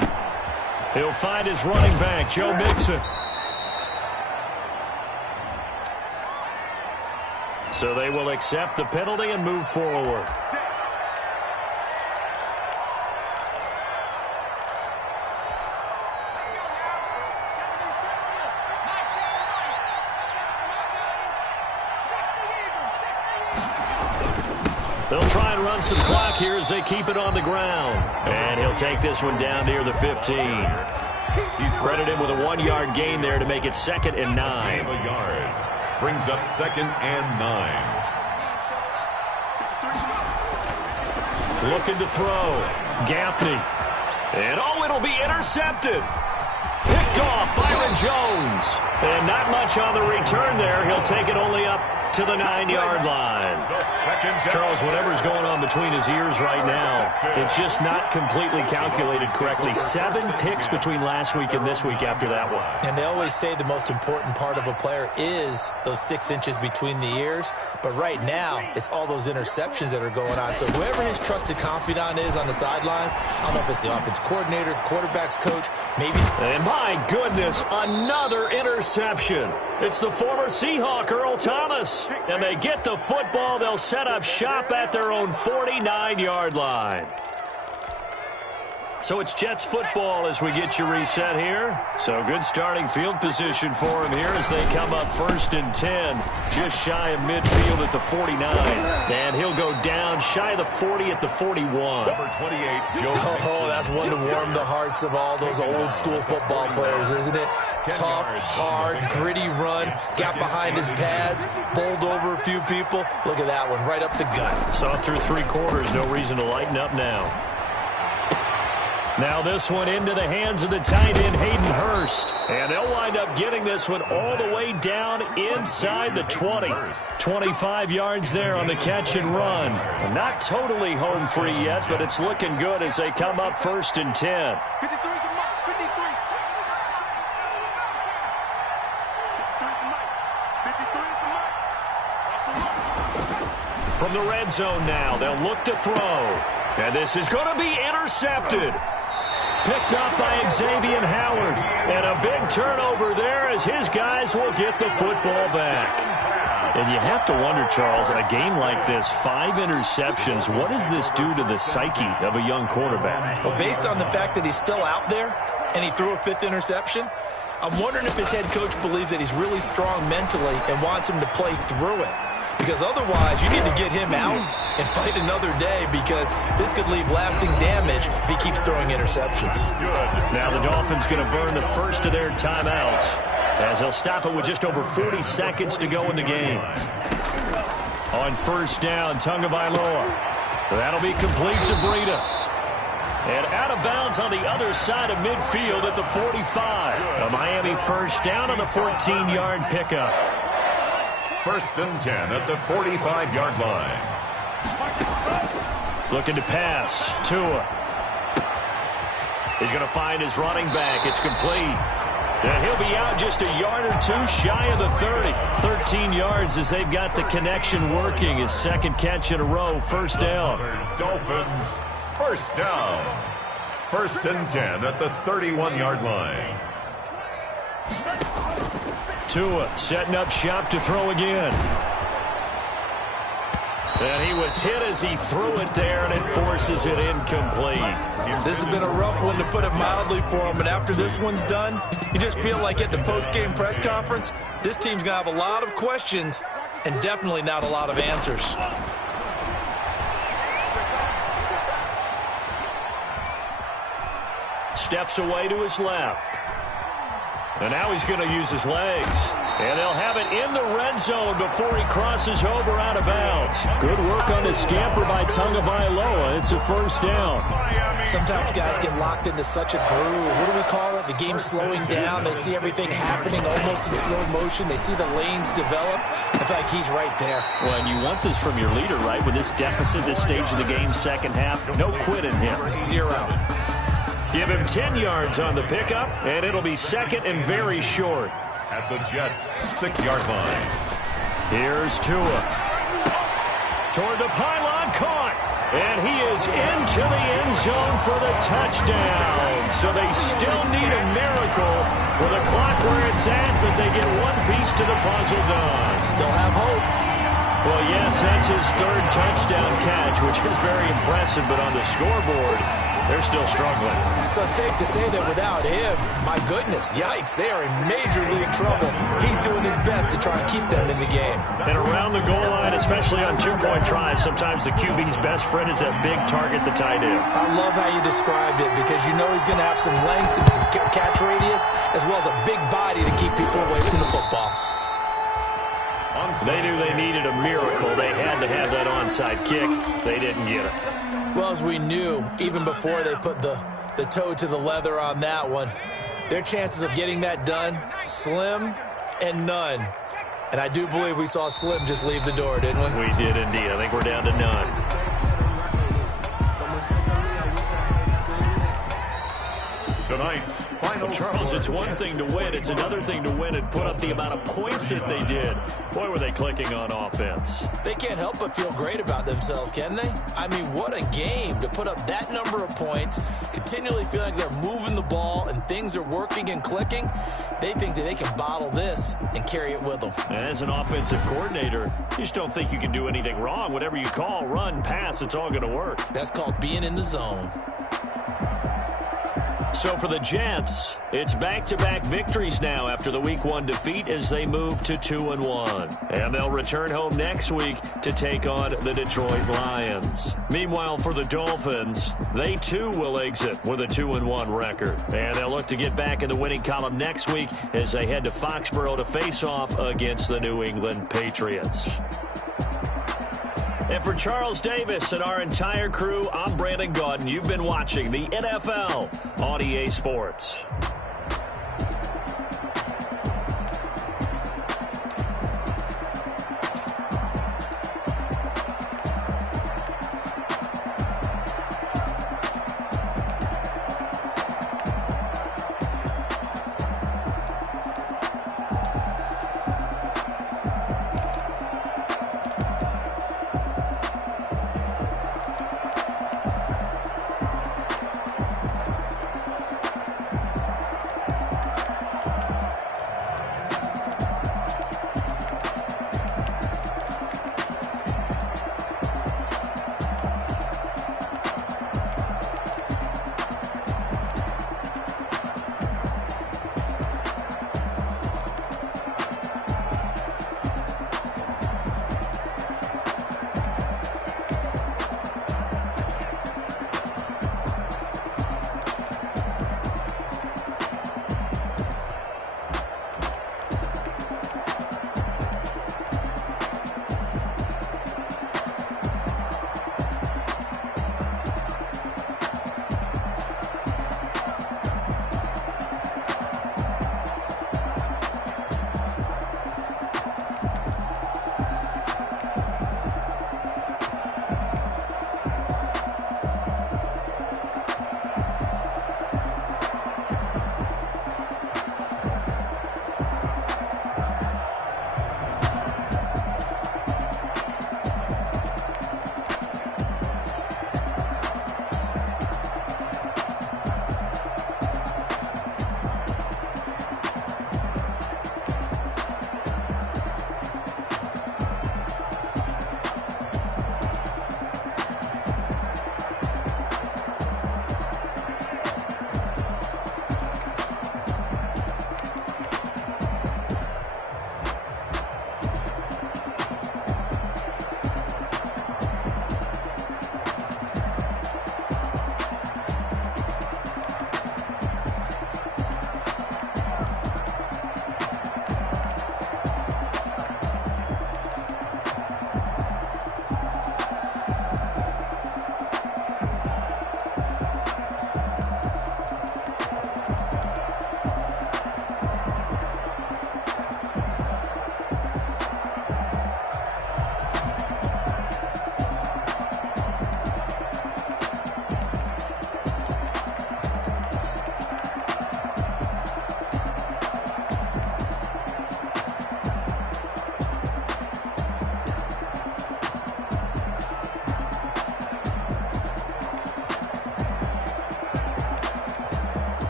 He'll find his running back, Joe Mixon. So they will accept the penalty and move forward. try and run some clock here as they keep it on the ground. And he'll take this one down near the 15. He's credited with a 1-yard gain there to make it 2nd and 9. A yard. Brings up 2nd and 9. Looking to throw. Gaffney. And it'll be intercepted. Picked off Byron Jones. And not much on the return there. He'll take it only up to the 9-yard line. Charles, whatever's going on between his ears right now, it's just not completely calculated correctly. 7 picks between last week and this week after that one. And they always say the most important part of a player is those 6 inches between the ears. But right now, it's all those interceptions that are going on. So whoever his trusted confidant is on the sidelines, I don't know if it's the offense coordinator, the quarterback's coach, maybe. And my goodness, another interception. It's the former Seahawk, Earl Thomas. And they get the football. They'll set up shop at their own 49-yard line. So it's Jets football as we get you reset here. So good starting field position for him here as they come up 1st and 10. Just shy of midfield at the 49. And he'll go down shy of the 40 at the 41. Number 28, Joe. Oh, that's one to warm the hearts of all those old school football players, isn't it? Tough, hard, gritty run. Got behind his pads, bowled over a few people. Look at that one, right up the gut. Saw through 3 quarters. No reason to lighten up now. Now this one into the hands of the tight end, Hayden Hurst. And they'll wind up getting this one all the way down inside the 20. 25 yards there on the catch and run. Not totally home free yet, but it's looking good as they come up 1st and 10. 53 is the mark. 53. 53 is the mark. Watch the mark. From the red zone now, they'll look to throw. And this is going to be intercepted. Picked up by Xavier Howard. And a big turnover there as his guys will get the football back. And you have to wonder, Charles, in a game like this, 5 interceptions, what does this do to the psyche of a young quarterback? Well, based on the fact that he's still out there and he threw a 5th interception, I'm wondering if his head coach believes that he's really strong mentally and wants him to play through it. Because otherwise, you need to get him out and fight another day because this could leave lasting damage if he keeps throwing interceptions. Now the Dolphins going to burn the first of their timeouts as they'll stop it with just over 40 seconds to go in the game. On 1st down, Tagovailoa. That'll be complete to Breida. And out of bounds on the other side of midfield at the 45. A Miami 1st down on the 14-yard pickup. 1st and 10 at the 45-yard line. Looking to pass. Tua. He's going to find his running back. It's complete. And he'll be out just a yard or 2 shy of the 30. 13 yards as they've got the connection working. His 2nd catch in a row. 1st down. Dolphins, 1st down. 1st and 10 at the 31-yard line. Tua setting up shop to throw again. And he was hit as he threw it there, and it forces it incomplete. This has been a rough one, to put it mildly, for him. And after this one's done, you just feel like at the post-game press conference, this team's going to have a lot of questions and definitely not a lot of answers. Steps away to his left. And now he's going to use his legs. And they'll have it in the red zone before he crosses over out of bounds. Good work on the scamper by Tagovailoa. It's a 1st down. Sometimes guys get locked into such a groove. What do we call it? The game's slowing down. They see everything happening almost in slow motion. They see the lanes develop. I feel like he's right there. Well, and you want this from your leader, right? With this deficit, this stage of the game, 2nd half, no quit in him. 0. Give him 10 yards on the pickup, and it'll be 2nd and very short. At the Jets' 6-yard line. Here's Tua. Toward the pylon, caught. And he is into the end zone for the touchdown. So they still need a miracle with the clock where it's at, but they get one piece to the puzzle done. Still have hope. Well, yes, that's his 3rd touchdown catch, which is very impressive, but on the scoreboard, they're still struggling. So safe to say that without him, my goodness, yikes, they are in major league trouble. He's doing his best to try and keep them in the game. And around the goal line, especially on two-point tries, sometimes the QB's best friend is that big target, the tight end. I love how you described it because you know he's going to have some length and some catch radius as well as a big body to keep people away from the football. They knew they needed a miracle. They had to have that onside kick. They didn't get it. Well, as we knew, even before they put the toe to the leather on that one, their chances of getting that done, slim and none. And I do believe we saw Slim just leave the door, didn't we? We did indeed. I think we're down to none. Tonight's final Charles, score. it's one thing to win. It's another thing to win and put up the amount of points that they did. Boy, were they clicking on offense. They can't help but feel great about themselves, can they? I mean, what a game to put up that number of points, continually feel like they're moving the ball and things are working and clicking. They think that they can bottle this and carry it with them. And as an offensive coordinator, you just don't think you can do anything wrong. Whatever you call, run, pass, it's all going to work. That's called being in the zone. So for the Jets, it's back-to-back victories now after the Week 1 defeat as they move to 2-1. And they'll return home next week to take on the Detroit Lions. Meanwhile, for the Dolphins, they too will exit with a 2-1 record. And they'll look to get back in the winning column next week as they head to Foxborough to face off against the New England Patriots. And for Charles Davis and our entire crew, I'm Brandon Gaudin. You've been watching the NFL on EA Sports.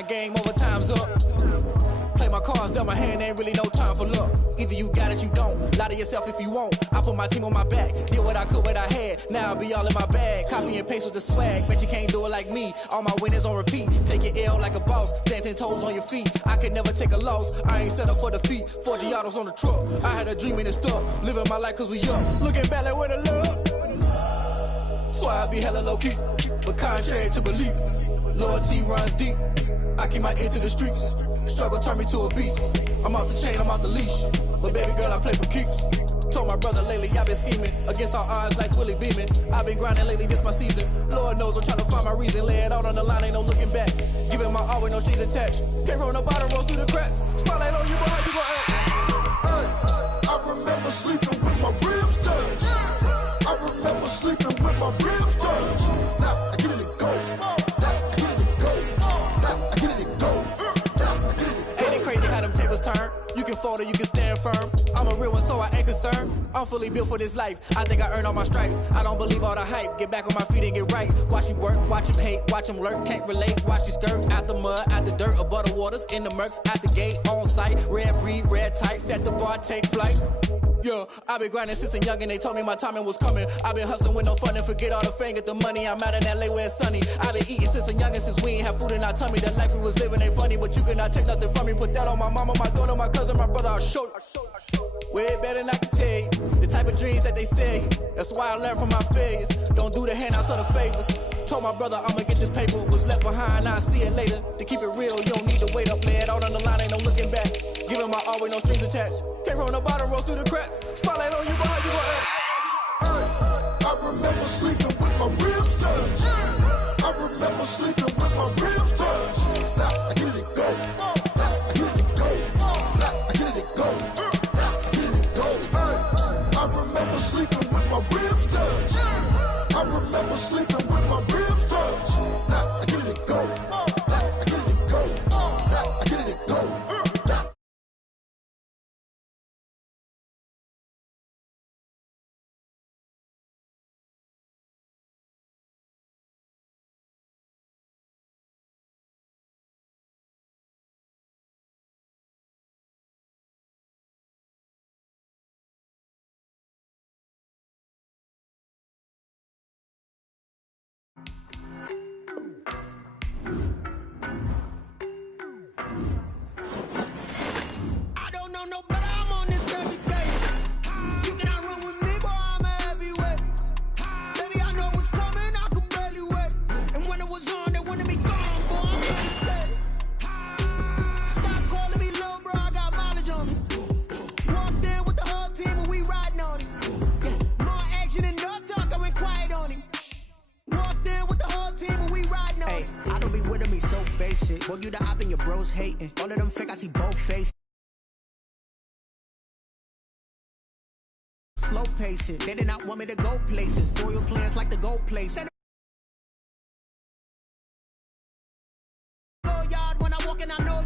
grind game, overtime's up. Play my cards, dealt my hand, ain't really no time for luck. Either you got it, you don't. Lie to yourself if you won't. I put my team on my back, did what I could, what I had. Now I'll be all in my bag. Copy and paste with the swag. Bet you can't do it like me. All my winners on repeat. Take your L like a boss. Stand 10 toes on your feet. I can never take a loss. I ain't set up for defeat. 4 Giottos on the truck. I had a dream and it's stuck. Living my life cause we up. Looking back like where the love. So I be hella low key. But contrary to belief, loyalty runs deep. I keep my ear to the streets. Struggle turned me to a beast. I'm out the chain, I'm out the leash. But baby girl, I play for keeps. Told my brother lately, I've been scheming. Against all odds like Willie Beeman. I've been grinding lately, this my season. Lord knows I'm trying to find my reason. Lay it out on the line, ain't no looking back. Giving my all with no strings attached. Came from the bottom, rose through the cracks. Spotlight on you, boy, how you gon' act? Hey, I remember sleeping with my ribs touched. I remember sleeping with my ribs touched. Now I get it to go. Now I get it to go. Now I get it to go. Ain't it crazy how them tables turn? You can fold or you can stand firm. I'm a real one, so I ain't concerned. I'm fully built for this life. I think I earned all my stripes. I don't believe all the hype. Get back on my feet and get right. Watch you work, watch him hate, watch him lurk. Can't relate, watch you skirt. Out the mud, out the dirt, above the waters, in the murks, out the gate, on site. Red breed, red tight, set the bar, take flight. Yeah, I been grinding since a young and they told me my timing was coming. I been hustling with no fun and forget all the fame, get the money. I'm out in LA where it's sunny. I been eating since a young and since we ain't have food in our tummy. The life we was living ain't funny, but you cannot take nothing from me. Put that on my mama, my daughter, my cousin, my brother, I'll show you. Way better than I can tell you. The type of dreams that they sell you. That's why I learned from my failures. Don't do the handouts or the favors. Told my brother I'ma get this paper. Was left behind, I'll see it later. To keep it real, you don't need to wait up. Lay it out on the line, ain't no looking back. Giving my all with no strings attached. Came from the bottom, rose through the cracks. Spotlight on you, boy, how you gon' act? Hey, I remember sleeping with my ribs touched. I remember sleeping with my ribs touched. Now I get it to go. Now I get it to go. Now I get it to go. Now I get it to go. Hey, I remember sleeping with my ribs touched. I remember sleeping with my ribs touched. Now I get it to go. Now I get it to go. Now I get it to go. I don't know no better, I'm on this every day. You cannot run with me, boy, I'm a heavyweight. Baby, I know what's coming, I could barely wait. And when it was on, they wanted me gone, boy, I'm here to stay. Stop calling me little bro, I got mileage on me. Walked in with the whole team and we riding on it. Yeah, more action and no talk, I went quiet on him. Walked in with the whole team and we riding on it. I don't be with me so basic. Boy, you the op and your bros hating. All of them fake, I see both faces. Slow pacing. They did not want me to go places. Spoil plans like the gold place. Go yard when I walk in, I know